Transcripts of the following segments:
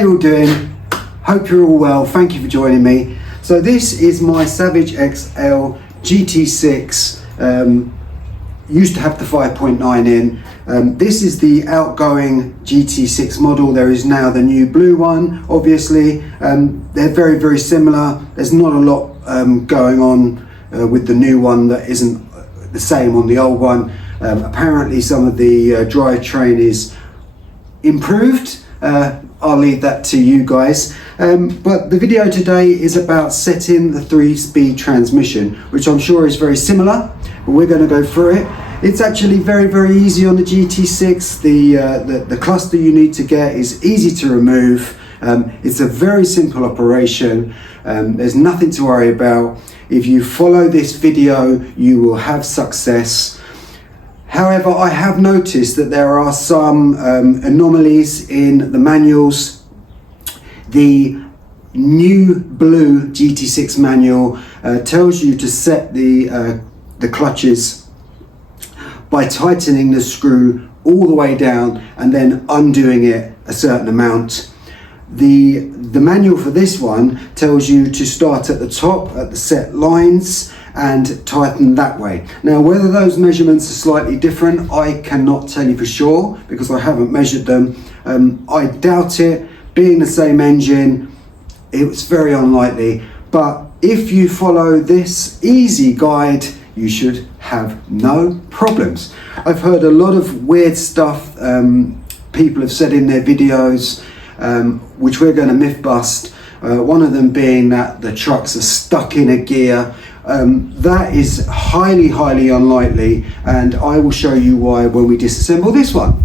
you all doing? Hope you're all well. Thank you for joining me. So this is my Savage XL GT6. Used to have the 5.9 in. This is the outgoing GT6 model. There is now the new blue one, obviously. They're very, very similar. There's not a lot going on with the new one that isn't the same on the old one. Apparently some of the drivetrain is improved. I'll leave that to you guys. But the video today is about setting the 3-speed transmission, which I'm sure is very similar, but we're going to go through it. It's actually very, very easy on the GT6. The cluster you need to get is easy to remove. It's a very simple operation. There's nothing to worry about. If you follow this video, you will have success. However, I have noticed that there are some anomalies in the manuals. The new blue GT6 manual tells you to set the clutches by tightening the screw all the way down and then undoing it a certain amount. The manual for this one tells you to start at the top at the set lines and tighten that way. Now, whether those measurements are slightly different, I cannot tell you for sure because I haven't measured them. I doubt it. Being the same engine, it's very unlikely. But if you follow this easy guide, you should have no problems. I've heard a lot of weird stuff people have said in their videos, which we're going to myth bust. One of them being that the trucks are stuck in a gear. That is highly, highly unlikely, and I will show you why when we disassemble this one.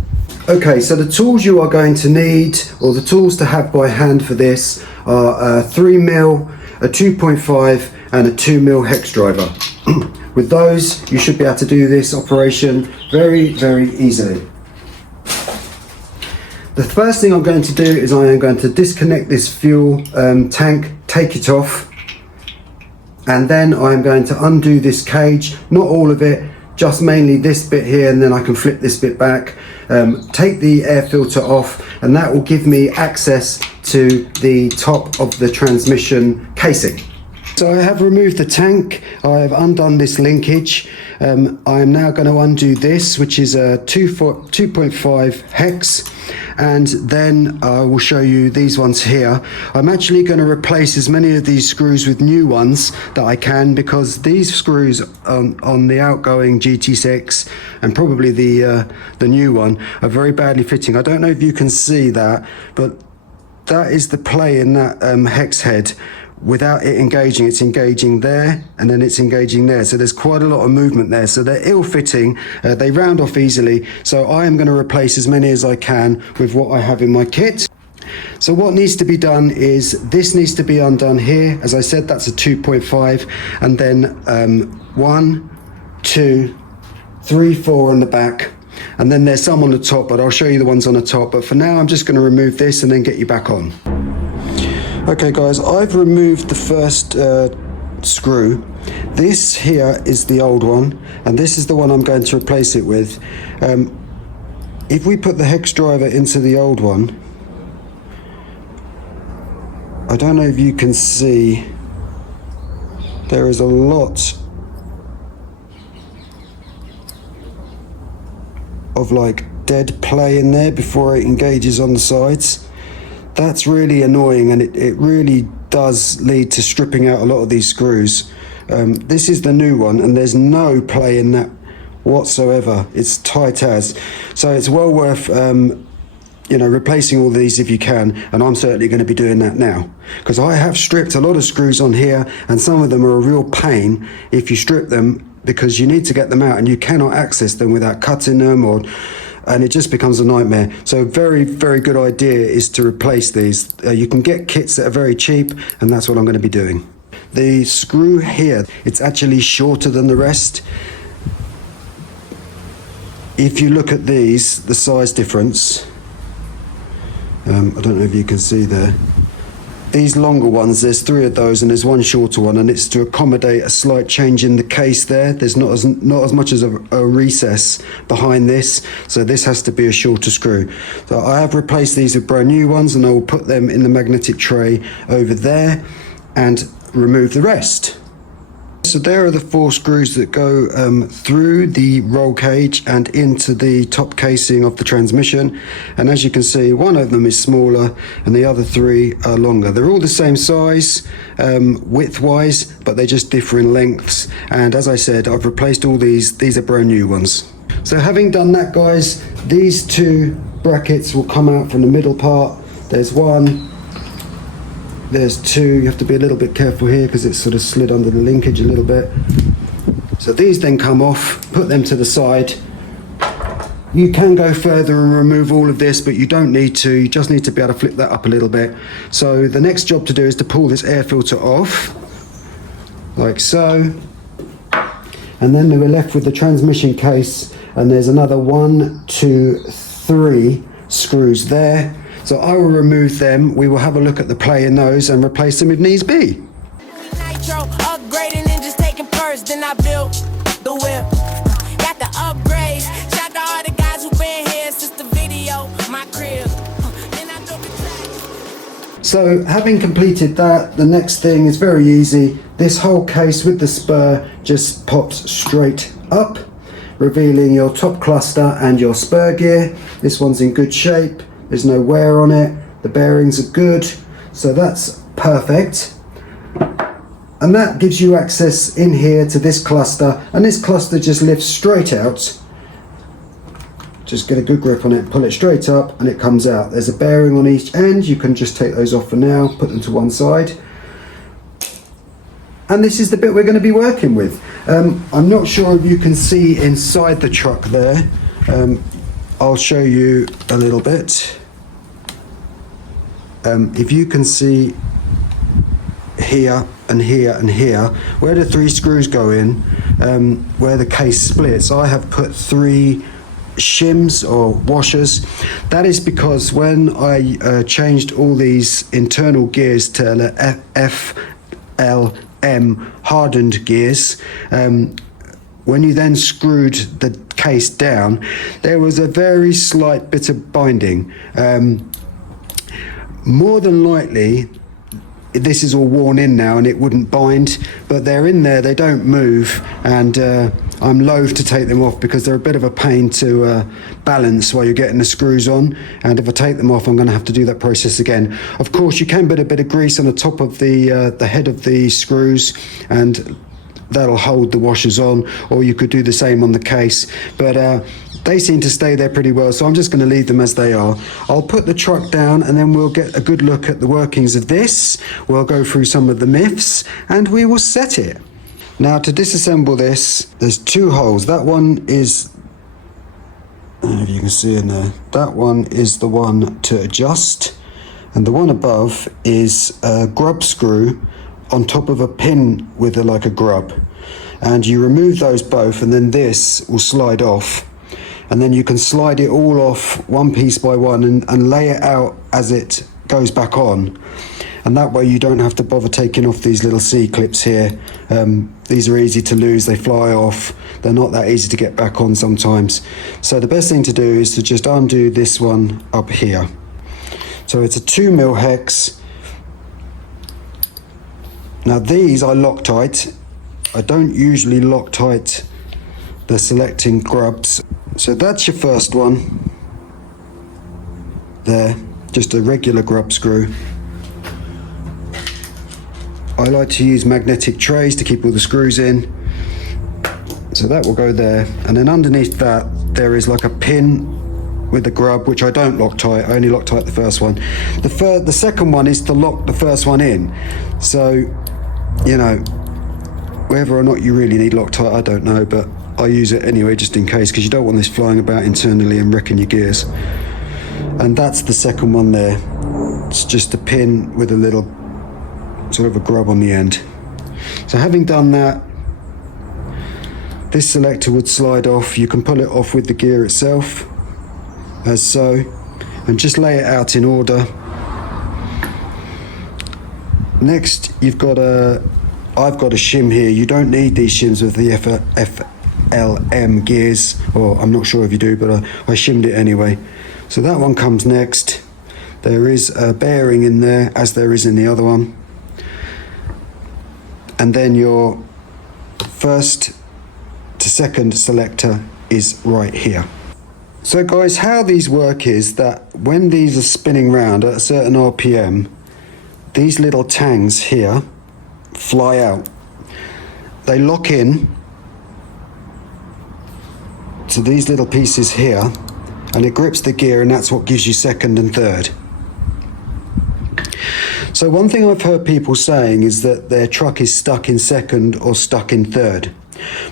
Okay, so the tools you are going to need, or the tools to have by hand for this, are a 3mm, a 2.5 and a 2mm hex driver. With those, you should be able to do this operation very, very easily. The first thing I'm going to do is I am going to disconnect this fuel tank, take it off, and then I'm going to undo this cage, not all of it, just mainly this bit here, and then I can flip this bit back, take the air filter off, and that will give me access to the top of the transmission casing. So I have removed the tank, I have undone this linkage. I am now going to undo this, which is a 2.5 hex, and then I will show you these ones here. I'm actually going to replace as many of these screws with new ones that I can, because these screws on the outgoing GT6 and probably the new one are very badly fitting. I don't know if you can see that, but that is the play in that hex head. Without it engaging, it's engaging there and then it's engaging there, so there's quite a lot of movement there, so they're ill-fitting. They round off easily, so I am going to replace as many as I can with what I have in my kit. So what needs to be done is this needs to be undone here. As I said, that's a 2.5, and then 1, 2, 3, 4 on the back, and then there's some on the top, but I'll show you the ones on the top. But for now, I'm just going to remove this and then get you back on. Okay guys, I've removed the first screw. This here is the old one, and this is the one I'm going to replace it with. If we put the hex driver into the old one, I don't know if you can see, there is a lot of like dead play in there before it engages on the sides. That's really annoying, and it really does lead to stripping out a lot of these screws. This is the new one, and there's no play in that whatsoever. It's tight as. So it's well worth replacing all these if you can, and I'm certainly going to be doing that now, because I have stripped a lot of screws on here, and some of them are a real pain if you strip them, because you need to get them out and you cannot access them without cutting them, and it just becomes a nightmare. So very, very good idea is to replace these. You can get kits that are very cheap, and that's what I'm going to be doing. The screw here, it's actually shorter than the rest. If you look at these, the size difference, I don't know if you can see there, these longer ones, there's 3 of those and there's one shorter one, and it's to accommodate a slight change in the case there. There's not as much as a recess behind this, so this has to be a shorter screw. So I have replaced these with brand new ones, and I will put them in the magnetic tray over there and remove the rest. So there are the 4 screws that go through the roll cage and into the top casing of the transmission, and as you can see, one of them is smaller and the other 3 are longer. They're all the same size width wise, but they just differ in lengths, and as I said, I've replaced all these are brand new ones. So having done that, guys, these 2 brackets will come out from the middle part. There's 1, there's 2, you have to be a little bit careful here because it's sort of slid under the linkage a little bit. So these then come off, put them to the side. You can go further and remove all of this, but you don't need to, you just need to be able to flip that up a little bit. So the next job to do is to pull this air filter off, like so. And then we're left with the transmission case, and there's another 1, 2, 3 screws there. So I will remove them, we will have a look at the play in those and replace them if needs be. Nitro, upgrading and just taking first, then I built the whip. Got the upgrades, shout out to all the guys who been here since the video, my crib. Then I built the track. So having completed that, the next thing is very easy. This whole case with the spur just pops straight up, revealing your top cluster and your spur gear. This one's in good shape. There's no wear on it, the bearings are good, so that's perfect. And that gives you access in here to this cluster, and this cluster just lifts straight out. Just get a good grip on it, pull it straight up, and it comes out. There's a bearing on each end, you can just take those off for now, put them to one side. And this is the bit we're going to be working with. I'm not sure if you can see inside the truck there. I'll show you a little bit. If you can see here and here and here, where the 3 screws go in, where the case splits, I have put 3 shims or washers. That is because when I changed all these internal gears to FLM hardened gears, when you then screwed the case down, there was a very slight bit of binding. More than likely, this is all worn in now and it wouldn't bind, but they're in there, they don't move, and I'm loath to take them off because they're a bit of a pain to balance while you're getting the screws on, and if I take them off I'm going to have to do that process again. Of course, you can put a bit of grease on the top of the head of the screws, and that'll hold the washers on, or you could do the same on the case, but they seem to stay there pretty well, so I'm just going to leave them as they are. I'll put the truck down and then we'll get a good look at the workings of this. We'll go through some of the myths and we will set it. Now, to disassemble this, there's 2 holes. That one is, I don't know if you can see in there, that one is the one to adjust, and the one above is a grub screw on top of a pin with like a grub, and you remove those both, and then this will slide off, and then you can slide it all off one piece by one and lay it out as it goes back on, and that way you don't have to bother taking off these little C-clips here. These are easy to lose, they fly off, they're not that easy to get back on sometimes. So the best thing to do is to just undo this one up here. So it's a 2mm hex. Now these are Loctite. I don't usually Loctite the selecting grubs. So that's your first one. There, just a regular grub screw. I like to use magnetic trays to keep all the screws in. So that will go there. And then underneath that, there is like a pin with the grub, which I don't Loctite, I only Loctite the first one. The second one is to lock the first one in. So, you know, whether or not you really need Loctite, I don't know, but I use it anyway just in case, because you don't want this flying about internally and wrecking your gears. And that's the second one there. It's just a pin with a little sort of a grub on the end. So having done that, this selector would slide off. You can pull it off with the gear itself, as so, and just lay it out in order. Next, I've got a shim here. You don't need these shims with the FLM gears, or I'm not sure if you do, but I shimmed it anyway. So that one comes next. There is a bearing in there, as there is in the other one. And then your first to second selector is right here. So guys, how these work is that when these are spinning round at a certain RPM, these little tangs here fly out. They lock in to these little pieces here, and it grips the gear, and that's what gives you second and third. So one thing I've heard people saying is that their truck is stuck in second or stuck in third.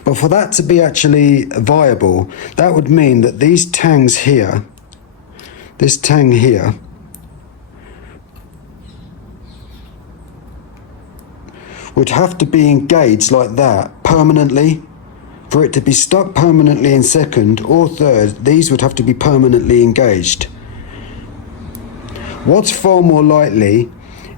But for that to be actually viable, that would mean that these tangs here, this tang here, would have to be engaged like that permanently. For it to be stuck permanently in second or third, these would have to be permanently engaged. What's far more likely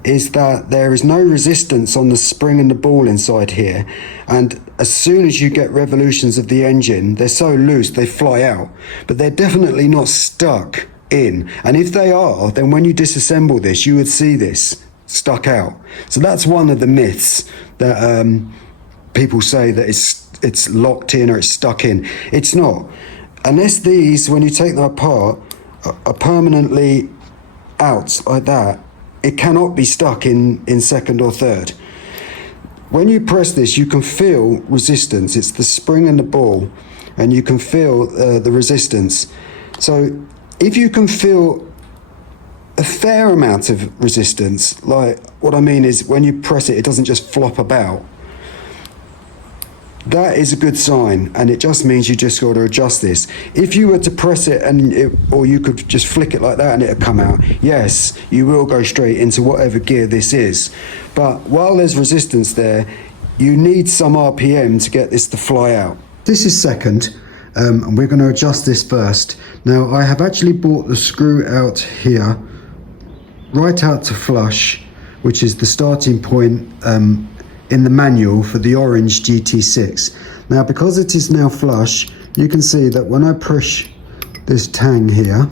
is that there is no resistance on the spring and the ball inside here, and as soon as you get revolutions of the engine, they're so loose they fly out, but they're definitely not stuck in. And if they are, then when you disassemble this, you would see this stuck out. So that's one of the myths that people say, that it's locked in or it's stuck in. It's not, unless these, when you take them apart, are permanently out like that. It cannot be stuck in second or third. When you press this, you can feel resistance. It's the spring and the ball, and you can feel the resistance. So if you can feel a fair amount of resistance, like what I mean is when you press it, it doesn't just flop about. That is a good sign, and it just means you just got to adjust this. If you were to press it or you could just flick it like that and it'd come out, yes, you will go straight into whatever gear this is. But while there's resistance there, you need some RPM to get this to fly out. This is second, and we're going to adjust this first. Now, I have actually brought the screw out here, right out to flush, which is the starting point in the manual for the orange GT6. Now, because it is now flush, you can see that when I push this tang here,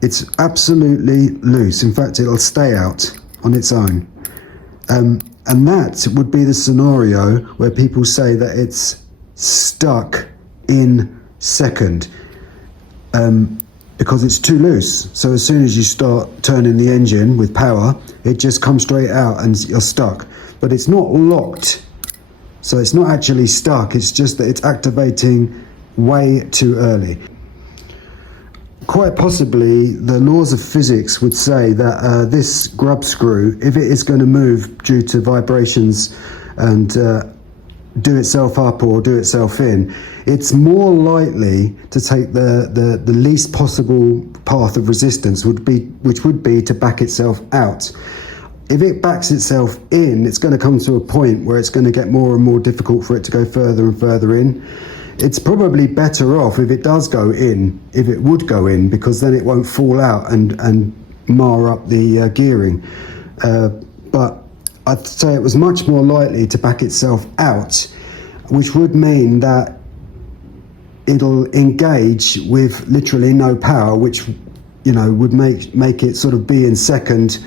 it's absolutely loose. In fact, it'll stay out on its own. And that would be the scenario where people say that it's stuck in second, because it's too loose. So as soon as you start turning the engine with power, it just comes straight out and you're stuck. But it's not locked, so it's not actually stuck. It's just that it's activating way too early. Quite possibly the laws of physics would say that this grub screw, if it is going to move due to vibrations and do itself up or do itself in, it's more likely to take the least possible path of resistance, which would be to back itself out. If it backs itself in, it's going to come to a point where it's going to get more and more difficult for it to go further and further in. It's probably better off if it does go in, if it would go in, because then it won't fall out and mar up the gearing. But I'd say it was much more likely to back itself out, which would mean that it'll engage with literally no power, which, you know, would make it sort of be in second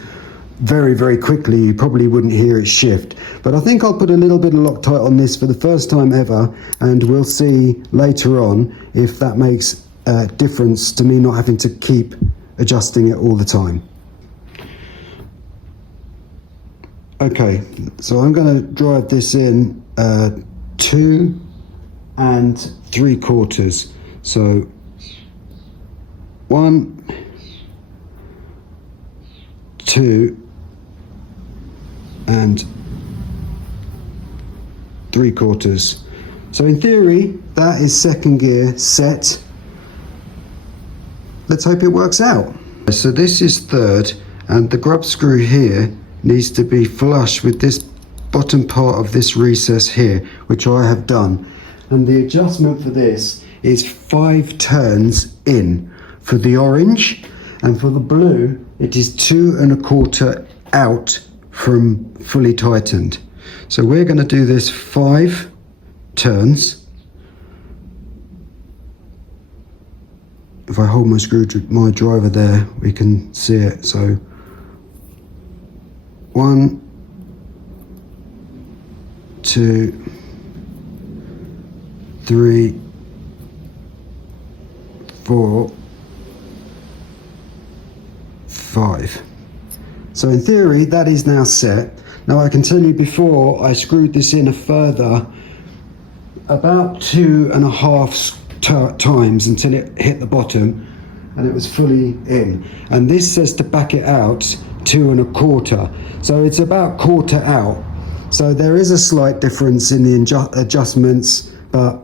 very, very quickly. You probably wouldn't hear it shift. But I think I'll put a little bit of Loctite on this for the first time ever, and we'll see later on if that makes a difference to me not having to keep adjusting it all the time. Okay, so I'm going to drive this in 2 3/4. So 1, 2 3/4. So in theory, that is second gear set. Let's hope it works out. So this is third, and the grub screw here needs to be flush with this bottom part of this recess here, which I have done. And the adjustment for this is 5 turns in for the orange, and for the blue it is 2 1/4 out from fully tightened. So we're going to do this 5 turns. If I hold my driver there, we can see it. So 1, 2, 3, 4, 5. So in theory, that is now set. Now I can tell you, before I screwed this in a further about 2.5 times until it hit the bottom and it was fully in. And this says to back it out 2.25. So it's about quarter out. So there is a slight difference in the adjustments, but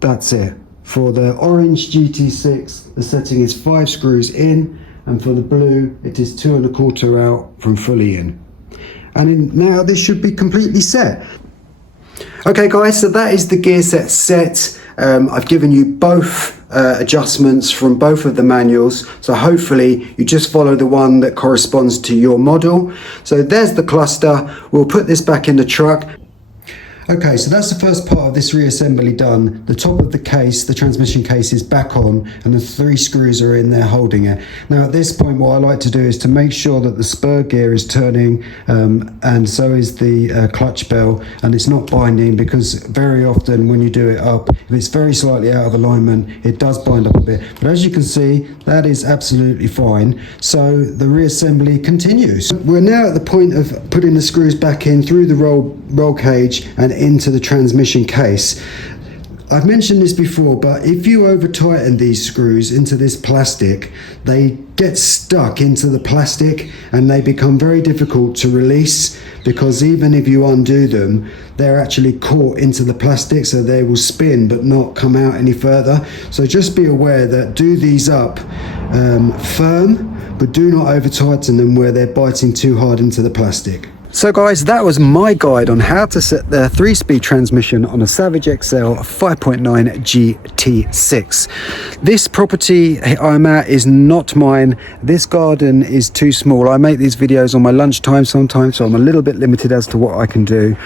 that's it. For the orange GT6, the setting is 5 screws in, and for the blue, it is 2.25 out from fully in. And now this should be completely set. Okay guys, so that is the gear set. I've given you both adjustments from both of the manuals, so hopefully you just follow the one that corresponds to your model. So there's the cluster. We'll put this back in the truck. Okay, so that's the first part of this reassembly done. The top of the case, the transmission case, is back on and the 3 screws are in there holding it. Now at this point, what I like to do is to make sure that the spur gear is turning and so is the clutch bell, and it's not binding, because very often when you do it up, if it's very slightly out of alignment, it does bind up a bit. But as you can see, that is absolutely fine. So the reassembly continues. We're now at the point of putting the screws back in through the roll cage and into the transmission case. I've mentioned this before, but if you over tighten these screws into this plastic, they get stuck into the plastic and they become very difficult to release, because even if you undo them, they're actually caught into the plastic, so they will spin but not come out any further. So just be aware that do these up firm, but do not over tighten them where they're biting too hard into the plastic. So guys, that was my guide on how to set the 3-speed transmission on a Savage XL 5.9 GT6. This property I'm at is not mine. This garden is too small. I make these videos on my lunchtime sometimes, so I'm a little bit limited as to what I can do.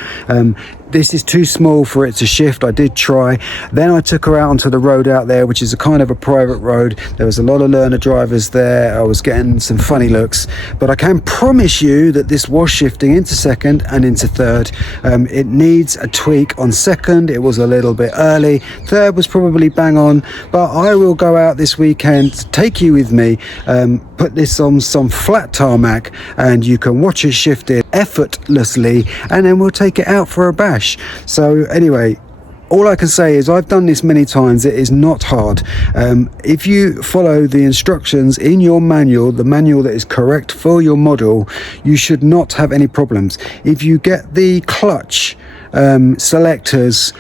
This is too small for it to shift. I did try. Then I took her out onto the road out there, which is a kind of a private road. There was a lot of learner drivers there. I was getting some funny looks, but I can promise you that this was shifting into second and into third. It needs a tweak on second. It was a little bit early. Third was probably bang on, but I will go out this weekend, take you with me, put this on some flat tarmac, and you can watch it shift it effortlessly, and then we'll take it out for a bash. So anyway, all I can say is I've done this many times. It is not hard. If you follow the instructions in your manual, the manual that is correct for your model, you should not have any problems. If you get the clutch selectors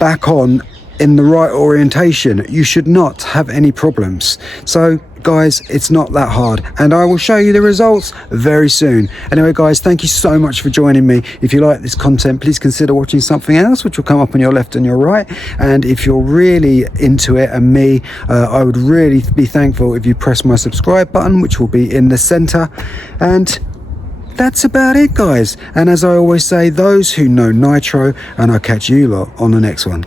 back on in the right orientation, you should not have any problems. So guys, it's not that hard, and I will show you the results very soon. Anyway guys, thank you so much for joining me. If you like this content, please consider watching something else, which will come up on your left and your right. And if you're really into it and me, I would really be thankful if you press my subscribe button, which will be in the center. And that's about it guys, and as I always say, those who know Nitro, and I'll catch you lot on the next one.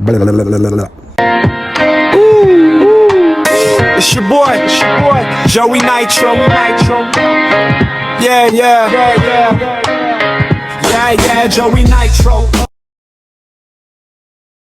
Blah, blah, blah, blah, blah. It's your boy, Joey Nitro. Yeah, Joey Nitro.